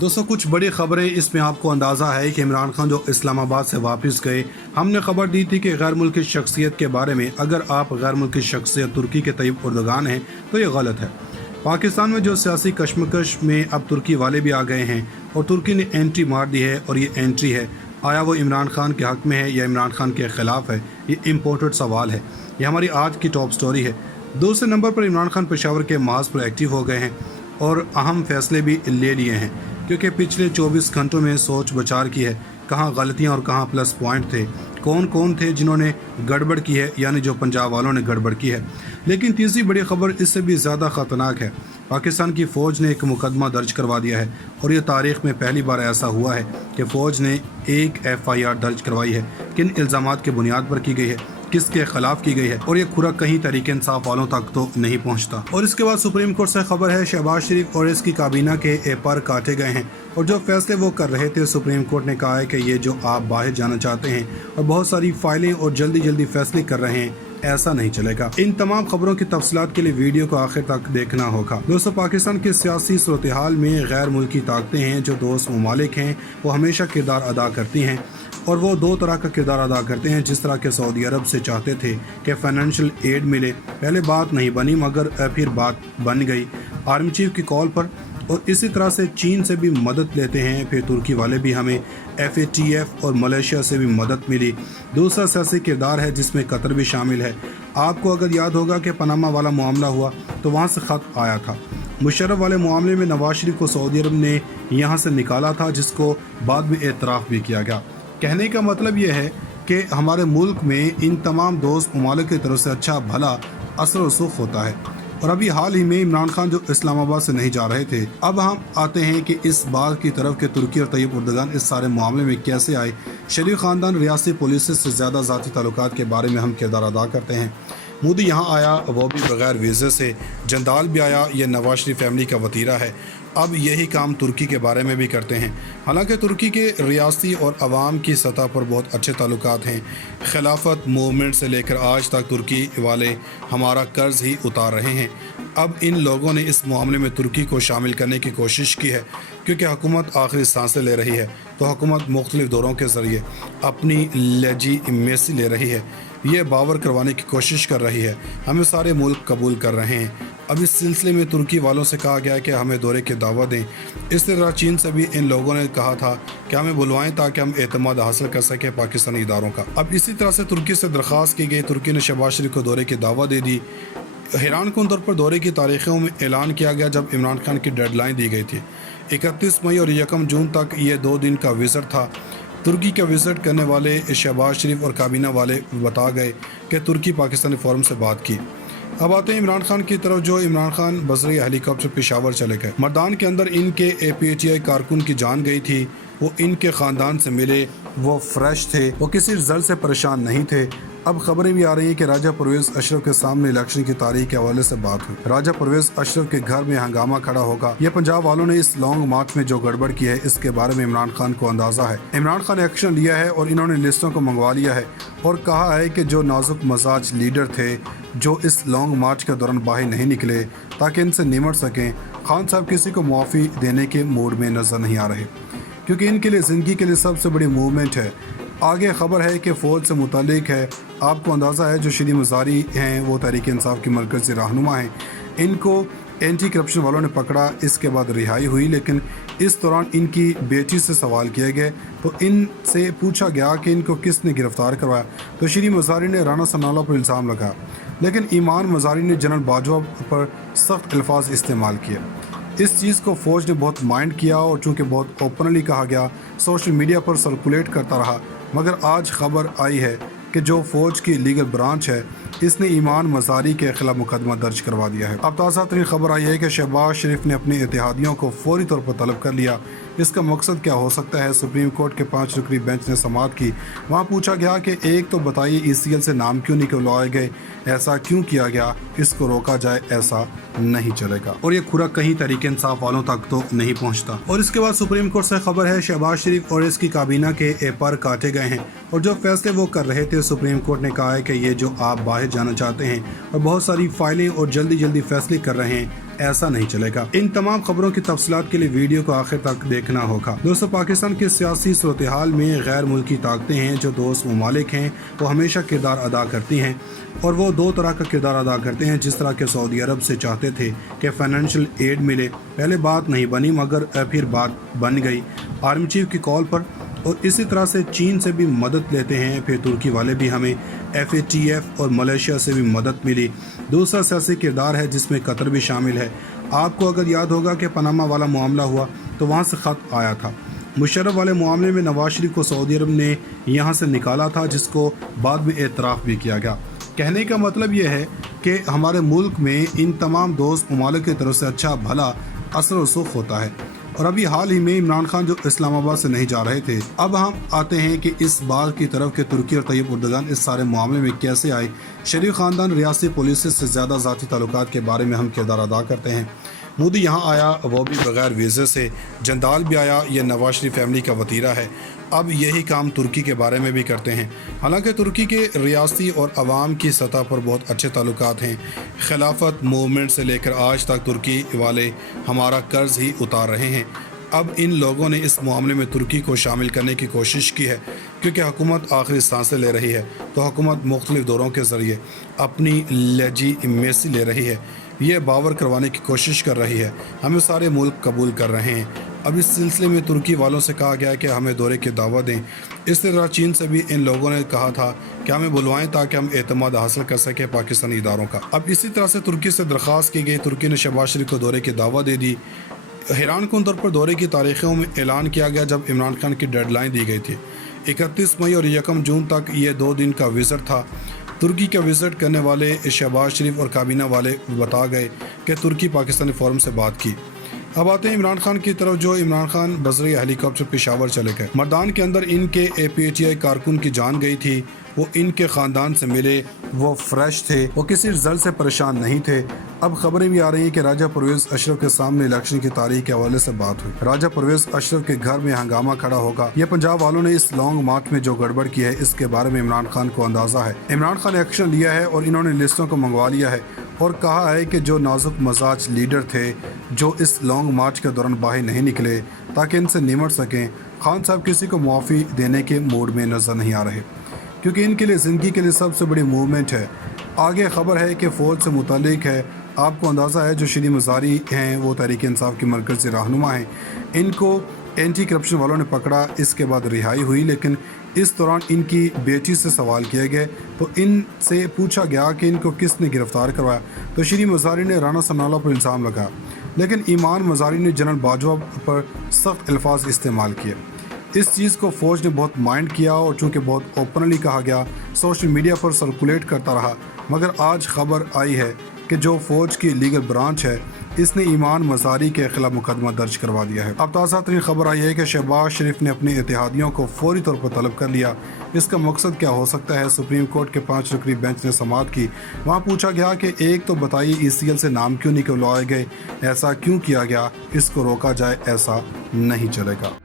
दोस्तों कुछ बड़ी खबरें इसमें आपको अंदाज़ा है कि इमरान खान जो इस्लामाबाद से वापस गए, हमने खबर दी थी कि गैर मुल्की शख्सियत के बारे में, अगर आप गैर मुल्की शख्सियत तुर्की के तैयब उर्दगान हैं तो ये गलत है। पाकिस्तान में जो सियासी कशमकश में अब तुर्की वाले भी आ गए हैं और तुर्की ने एंट्री मार दी है, और ये एंट्री है, आया वो इमरान खान के हक़ में है या इमरान खान के ख़िलाफ़ है, ये इम्पोर्टेड सवाल है। ये हमारी आज की टॉप स्टोरी है। दूसरे नंबर पर इमरान खान पेशावर के महाज पर एक्टिव हो गए हैं और अहम फैसले भी ले लिए हैं, क्योंकि पिछले 24 घंटों में सोच विचार की है, कहाँ गलतियाँ और कहाँ प्लस पॉइंट थे, कौन कौन थे जिन्होंने गड़बड़ की है, यानी जो पंजाब वालों ने गड़बड़ की है। लेकिन तीसरी बड़ी खबर इससे भी ज़्यादा ख़तरनाक है। पाकिस्तान की फ़ौज ने एक मुकदमा दर्ज करवा दिया है, और ये तारीख़ में पहली बार ऐसा हुआ है कि फ़ौज ने एक FIR दर्ज करवाई है। किन इल्ज़ामात की बुनियाद पर की गई है, किसके खिलाफ की गई है, और ये खुरा कहीं तरीके इंसाफ वालों तक तो नहीं पहुंचता। और इसके बाद सुप्रीम कोर्ट से खबर है शहबाज शरीफ और इसकी काबीना के पर काटे गए हैं, और जो फैसले वो कर रहे थे, सुप्रीम कोर्ट ने कहा है कि ये जो आप बाहर जाना चाहते हैं और बहुत सारी फाइलें और जल्दी जल्दी फैसले कर रहे हैं, ऐसा नहीं चलेगा। इन तमाम खबरों की तफसीलात के लिए वीडियो को आखिर तक देखना होगा। दोस्तों, पाकिस्तान के सियासी सूरत हाल में गैर मुल्की ताकतें हैं जो दोस्त ममालिक हैं, वो हमेशा किरदार अदा करती हैं, और वो दो तरह का किरदार अदा करते हैं। जिस तरह के सऊदी अरब से चाहते थे कि फाइनेंशियल एड मिले, पहले बात नहीं बनी मगर फिर बात बन गई आर्मी चीफ की कॉल पर, और इसी तरह से चीन से भी मदद लेते हैं, फिर तुर्की वाले भी हमें FATF और मलेशिया से भी मदद मिली। दूसरा सियासी किरदार है जिसमें कतर भी शामिल है। आपको अगर याद होगा कि पनामा वाला मामला हुआ तो वहाँ से ख़त आया था। मुशर्रफ वाले मामले में नवाज शरीफ को सऊदी अरब ने यहाँ से निकाला था, जिसको बाद में एतराफ़ भी किया गया। कहने का मतलब ये है कि हमारे मुल्क में इन तमाम दोस्त ममालिक की तरफ से अच्छा भला असर रसूख होता है। और अभी हाल ही में इमरान खान जो इस्लामाबाद से नहीं जा रहे थे, अब हम आते हैं कि इस बात की तरफ कि तुर्की और तैयब उर्दगान इस सारे मामले में कैसे आए। शरीफ ख़ानदान रियासती पुलिस से ज़्यादा ज़ाती ताल्लुकात के बारे में हम किरदार अदा करते हैं। मोदी यहाँ आया, वो भी बगैर वीज़े से, जंदाल भी आया, ये नवाज शरीफ फैमिली का वतीरा है। अब यही काम तुर्की के बारे में भी करते हैं। हालांकि तुर्की के रियासती और अवाम की सतह पर बहुत अच्छे ताल्लुकात हैं। खिलाफत मूवमेंट से लेकर आज तक तुर्की वाले हमारा कर्ज ही उतार रहे हैं। अब इन लोगों ने इस मामले में तुर्की को शामिल करने की कोशिश की है, क्योंकि हुकूमत आखिरी सांसें ले रही है, तो हुकूमत मुख्तलिफ दौरों के ज़रिए अपनी लेजिटिमेसी ले रही है, ये बावर करवाने की कोशिश कर रही है। हमें सारे मुल्क कबूल कर रहे हैं। अब इस सिलसिले में तुर्की वालों से कहा गया है कि हमें दौरे की दावत दें। इस तरह चीन से भी इन लोगों ने कहा था कि हमें बुलवाएं ताकि हम एतमाद हासिल कर सकें पाकिस्तानी इदारों का। अब इसी तरह से तुर्की से दरख्वास्त की गई, तुर्की ने शहबाज शरीफ को दौरे की दावत दे दी। हैरान कुन तौर पर दौरे की तारीखों में ऐलान किया गया जब इमरान खान की डेडलाइन दी गई थी। 31 मई और 1 जून तक ये 2 दिन का विज़िट था। तुर्की का विज़िट करने वाले शहबाज शरीफ और काबीना वाले बता गए कि तुर्की पाकिस्तानी फ़ोरम से बात की। अब आते हैं इमरान खान की तरफ, जो इमरान खान बजरी हेलीकॉप्टर पेशावर चले गए। मर्दान के अंदर इनके PTI कारकुन की जान गई थी। वो इनके ख़ानदान से मिले, वो फ्रेश थे, वो किसी रिजल्ट से परेशान नहीं थे। अब खबरें भी आ रही हैं कि राजा परवेज़ अशरफ के सामने इलेक्शन की तारीख के हवाले से बात हुई। राजा परवेज़ अशरफ के घर में हंगामा खड़ा होगा। ये पंजाब वालों ने इस लॉन्ग मार्च में जो गड़बड़ की है, इसके बारे में इमरान खान को अंदाज़ा है। इमरान खान ने एक्शन लिया है और इन्होंने लिस्टों को मंगवा लिया है, और कहा है कि जो नाजुक मजाज लीडर थे जो इस लॉन्ग मार्च के दौरान बाहर नहीं निकले ताकि इनसे निमट सकें, खान साहब किसी को मुआफ़ी देने के मूड में नज़र नहीं आ रहे, क्योंकि इनके लिए ज़िंदगी के लिए सबसे बड़ी मूवमेंट है। आगे खबर है कि फ़ौज से मुतालिक है। आपको अंदाज़ा है जो श्री मज़ारी हैं वो तहरीक इंसाफ की मरकज़ी रहनुमा हैं। इनको एंटी करप्शन वालों ने पकड़ा, इसके बाद रिहाई हुई, लेकिन इस दौरान इनकी बेटी से सवाल किए गए तो इनसे पूछा गया कि इनको किसने गिरफ़्तार करवाया, तो श्री मज़ारी ने राना सनाउल्लाह पर इल्ज़ाम लगाया, लेकिन ईमान मज़ारी ने जनरल बाजवा पर सख्त अल्फाज इस्तेमाल किए। इस चीज़ को फ़ौज ने बहुत माइंड किया, और चूँकि बहुत ओपनली कहा गया, सोशल मीडिया पर सर्कुलेट करता रहा। मगर आज खबर आई है कि जो फ़ौज की लीगल ब्रांच है, इसने ईमान मज़ारी के खिलाफ मुकदमा दर्ज करवा दिया है। अब ताज़ा तरीन खबर आई है कि शहबाज शरीफ ने अपने इत्तेहादियों को फौरी तौर पर तलब कर लिया। इसका मकसद क्या हो सकता है? सुप्रीम कोर्ट के 5 रुकनी बेंच ने समाअत की। वहाँ पूछा गया कि एक तो बताइए ECL से नाम क्यों निकलवाए गए, ऐसा क्यों किया गया, इसको रोका जाए, ऐसा नहीं चलेगा। और ये खुरा कहीं तरीके इंसाफ वालों तक तो नहीं पहुँचता। और इसके बाद सुप्रीम कोर्ट से खबर है शहबाज शरीफ और इसकी काबीना के पर काटे गए हैं, और जो फैसले वो कर रहे थे, सुप्रीम कोर्ट ने कहा है कि ये जो आप बाहर जाना चाहते हैं और बहुत सारी फाइलें और जल्दी जल्दी फैसले कर रहे हैं, ऐसा नहीं चलेगा। इन तमाम खबरों की तफसीलात के लिए वीडियो को आखिर तक देखना होगा। दोस्तों, पाकिस्तान के सियासी सूरत हाल में गैर मुल्की ताकतें हैं जो दोस्त ममालिक हैं, वो हमेशा किरदार अदा करती हैं और वो दो तरह का किरदार अदा करते हैं। जिस तरह के सऊदी अरब से चाहते थे कि फाइनेंशियल एड मिले, पहले बात नहीं बनी मगर फिर बात बन गई आर्मी चीफ की कॉल पर, और इसी तरह से चीन से भी मदद लेते हैं। फिर तुर्की वाले भी हमें FATF और मलेशिया से भी मदद मिली। दूसरा सियासी किरदार है जिसमें कतर भी शामिल है। आपको अगर याद होगा कि पनामा वाला मामला हुआ तो वहाँ से ख़त आया था। मुशर्रफ वाले मामले में नवाज शरीफ को सऊदी अरब ने यहाँ से निकाला था, जिसको बाद में एतराफ़ भी किया गया। कहने का मतलब ये है कि हमारे मुल्क में इन तमाम दोस्त ममालिक की तरफ से अच्छा भला असर रसूख होता है। और अभी हाल ही में इमरान खान जो इस्लामाबाद से नहीं जा रहे थे, अब हम आते हैं कि इस बात की तरफ कि तुर्की और तैयब उर्दगान इस सारे मामले में कैसे आए। शरीफ ख़ानदान रियासती पुलिस से ज़्यादा ज़ाती ताल्लुकात के बारे में हम किरदार अदा करते हैं। मोदी यहाँ आया वो भी बगैर वीज़े से, जंदाल भी आया, ये नवाज शरीफ फैमिली का वतीरा है। अब यही काम तुर्की के बारे में भी करते हैं। हालांकि तुर्की के रियासती और अवाम की सतह पर बहुत अच्छे ताल्लुकात हैं। खिलाफत मूवमेंट से लेकर आज तक तुर्की वाले हमारा कर्ज ही उतार रहे हैं। अब इन लोगों ने इस मामले में तुर्की को शामिल करने की कोशिश की है, क्योंकि हुकूमत आखिरी सांसें ले रही है, तो हुकूमत मुख्तलिफ दौरों के ज़रिए अपनी लेजिटिमेसी ले रही है। ये बावर करवाने की कोशिश कर रही है, हमें सारे मुल्क कबूल कर रहे हैं। अब इस सिलसिले में तुर्की वालों से कहा गया है कि हमें दौरे की दावत दें। इस तरह चीन से भी इन लोगों ने कहा था कि हमें बुलवाएं ताकि हम एतमाद हासिल कर सकें पाकिस्तानी इदारों का। अब इसी तरह से तुर्की से दरख्वास्त की गई, तुर्की ने शहबाज शरीफ को दौरे की दावत दे दी। हैरान कुन तौर पर दौरे की तारीखों में ऐलान किया गया जब इमरान खान की डेडलाइन दी गई थी। 31 मई और 1 जून तक ये 2 दिन का विज़िट था। तुर्की का विज़िट करने वाले शहबाज शरीफ और काबीना वाले बता गए कि तुर्की पाकिस्तानी फ़ोरम से बात की। अब आते हैं इमरान खान की तरफ, जो इमरान खान बजरी हेलीकॉप्टर पेशावर चले गए। मर्दान के अंदर इनके PTI कारकुन की जान गई थी। वो इनके ख़ानदान से मिले, वो फ्रेश थे, वो किसी रिजल्ट से परेशान नहीं थे। अब खबरें भी आ रही हैं कि राजा परवेज़ अशरफ के सामने इलेक्शन की तारीख के हवाले से बात हुई। राजा परवेज़ अशरफ के घर में हंगामा खड़ा होगा। ये पंजाब वालों ने इस लॉन्ग मार्च में जो गड़बड़ की है, इसके बारे में इमरान खान को अंदाज़ा है। इमरान खान ने एक्शन लिया है और इन्होंने लिस्टों को मंगवा लिया है और कहा है कि जो नाजुक मजाज लीडर थे जो इस लॉन्ग मार्च के दौरान बाहर नहीं निकले ताकि इनसे निमट सकें, खान साहब किसी को मुआफ़ी देने के मूड में नज़र नहीं आ रहे, क्योंकि इनके लिए ज़िंदगी के लिए सबसे बड़ी मूवमेंट है। आगे खबर है कि फ़ौज से मुतालिक है। आपको अंदाज़ा है जो श्री मज़ारी हैं वो तहरीक इंसाफ की मरकज़ी रहनुमा हैं। इनको एंटी करप्शन वालों ने पकड़ा, इसके बाद रिहाई हुई, लेकिन इस दौरान इनकी बेटी से सवाल किए गए तो इनसे पूछा गया कि इनको किसने गिरफ़्तार करवाया, तो श्री मज़ारी ने राना सनाउल्लाह पर इल्ज़ाम लगाया, लेकिन ईमान मज़ारी ने जनरल बाजवा पर सख्त अल्फाज इस्तेमाल किए। इस चीज़ को फ़ौज ने बहुत माइंड किया और चूँकि बहुत ओपनली कहा गया, सोशल मीडिया पर सर्कुलेट करता रहा। मगर आज खबर आई है कि जो फ़ौज की लीगल ब्रांच है इसने ईमान मज़ारी के खिलाफ मुकदमा दर्ज करवा दिया है। अब ताज़ा तरीन खबर आई है कि शहबाज शरीफ ने अपने इत्तेहादियों को फौरी तौर पर तलब कर लिया। इसका मकसद क्या हो सकता है? सुप्रीम कोर्ट के 5 रुकनी बेंच ने समाअत की। वहाँ पूछा गया कि एक तो बताइए ECL से नाम क्यों निकलवाए गए, ऐसा क्यों किया गया, इसको रोका जाए, ऐसा नहीं चलेगा।